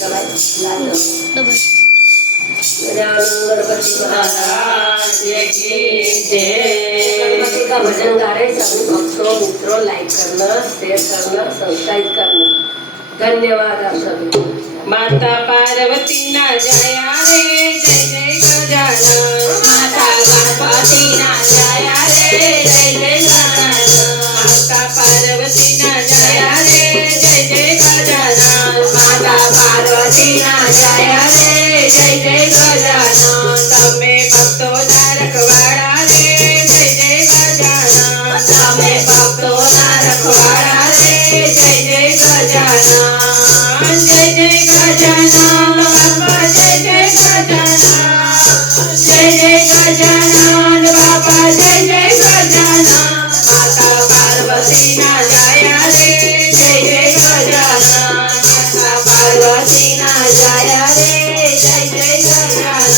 गणपति महाराज की जय। गणपति का भजन गा रहे सभी भक्तों मित्रों, लाइक करना, शेयर करना, सब्सक्राइब करना। धन्यवाद आप सभी। माता पार्वती ना जया रे जय जय गजानन। माता गणपति ना जया रे जय जय गजानन। माता पार्वती ना जया रे जय जय गजानन। माता पार्वती ना जया रे जय जय गजानन। તમે ભક્તોના રખવાડા રે જય જય ગજાનન। તમે ભક્તોના રખવાડા રે જય જય ગજાનન। જય જય ગજાનન બાપા જય જય ગજાનન। જય જય ગજાનન બાપા જય જય ગજાનન। માતા પાર્વતી ના જયા રે જય જય ગજાનન। માતા પાર્વતી ના જયા રે જય જય ગજાનન।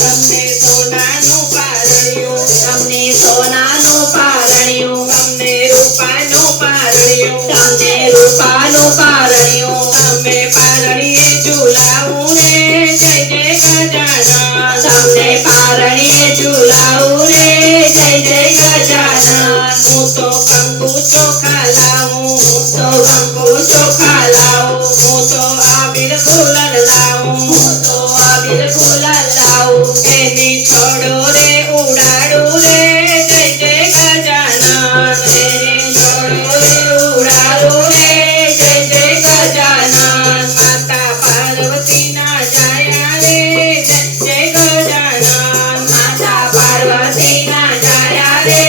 તમને સોનાનું પારણ્યું, તમને સોનાનું પારણ્યું, તમને રૂપાનું પારણ્યું, તમને રૂપાનું પારણ્યું, તમે પારણીએ ઝુલાવું રે જય જય ગજાનન। તમને પારણીએ ઝુલાવું રે જય જય ગજાનન। હું તો કંકુ ચોખા લાવું, હું તો કંકુ ચોખા લાવું, હું તો આબિલ ફૂલર લાવું, હું તો અબીલ ફૂલર લાવું, એની છોડો રે ઉડાડું રે જય જય ગજાનન। એની જોડો રે ઉડાડું રે જય જય ગજાનન। માતા પાર્વતીના જાયા રે જય જય ગજાનન। માતા પાર્વતીના જાયા રે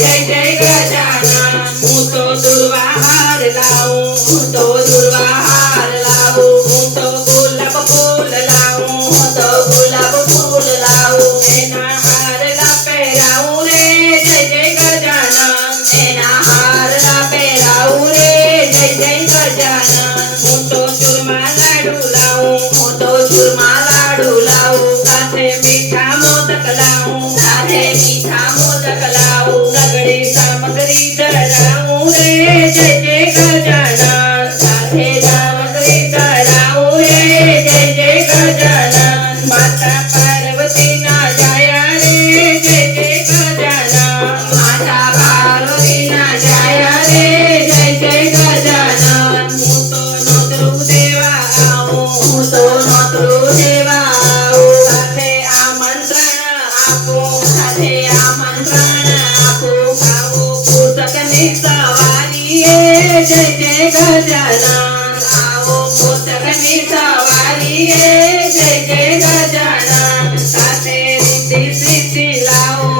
જય જય ગજાનન। હું તો દુર્વાહાર લાવું, હું તો દુર્વાહાર લાવું, હું તો ગુલાબ ફૂલ લાવું, હું તો ગુલાબ ફૂલ લાવું, એના હારલા પહેરાવું રે જય જય ગજાનન। એના હારલા પહેરાવું રે જય જય ગજાનન। હું તો ચૂરમા લાડુ લાવું, હું તો ચૂરમા લાડુ લાવું, સાથે મીઠા મોદક લાવું, સાથે મીઠા મોદક લાવું, સગડી સામગ્રી ધરાવું રે જય જય ગજાનન। સાથે સામગ્રી ધરાવું રે જય જય ગજાનન। માતા પાર્વતીના જાયા રે જય જય ગજાનન। માતા પાર્વતીના જાયા રે જય જય ગજાનન। હું તો નોતરું દેવા આવું, હું તો નોતરું દેવા આવું, સાથે આમંત્રણ આપું, સાથે આમંત્રણ આપું, આવું પુસ્તકની સવારીએ જય જય ગજાનન। આવો પુસ્તકની સવારીએ જય જય ગજાનન। સાથે રીતિ સિદ્ધિ લાવો,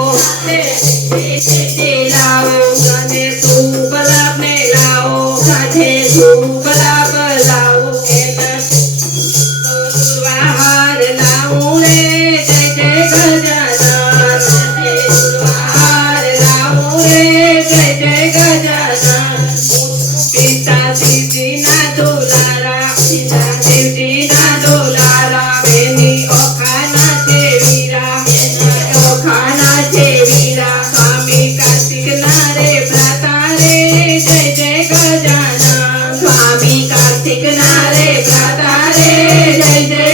સિદ્ધિ લાવો, અને શુભ લાભને લાવો, સાથે શુભ લાભ લાવો, એના તો દુર્વાહાર લાવું રે જય જય ગજાનન। દુર્વાહાર લાવો રે જય જય ગજાનન। પિતા શિવજીના દુલારા, સીતા શિવજીના દોલારા, એની ઓખાના છે વીરા, એના ઓખાના છે વીરા, સ્વામી કાર્તિકના રે ભ્રાતા રે જય જય ગજાનન। સ્વામી કાર્તિકના રે ભ્રાતા રે જય જય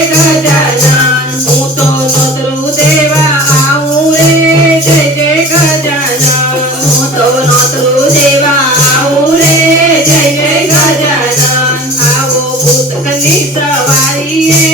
ગજાનન। હું તો નોતરું દેવા આવું રે જય જય ગજાનન। હું તો નોતરું દેવા આવું રે જય જય ગજાનન। આવો પુસ્તકની સવારીએ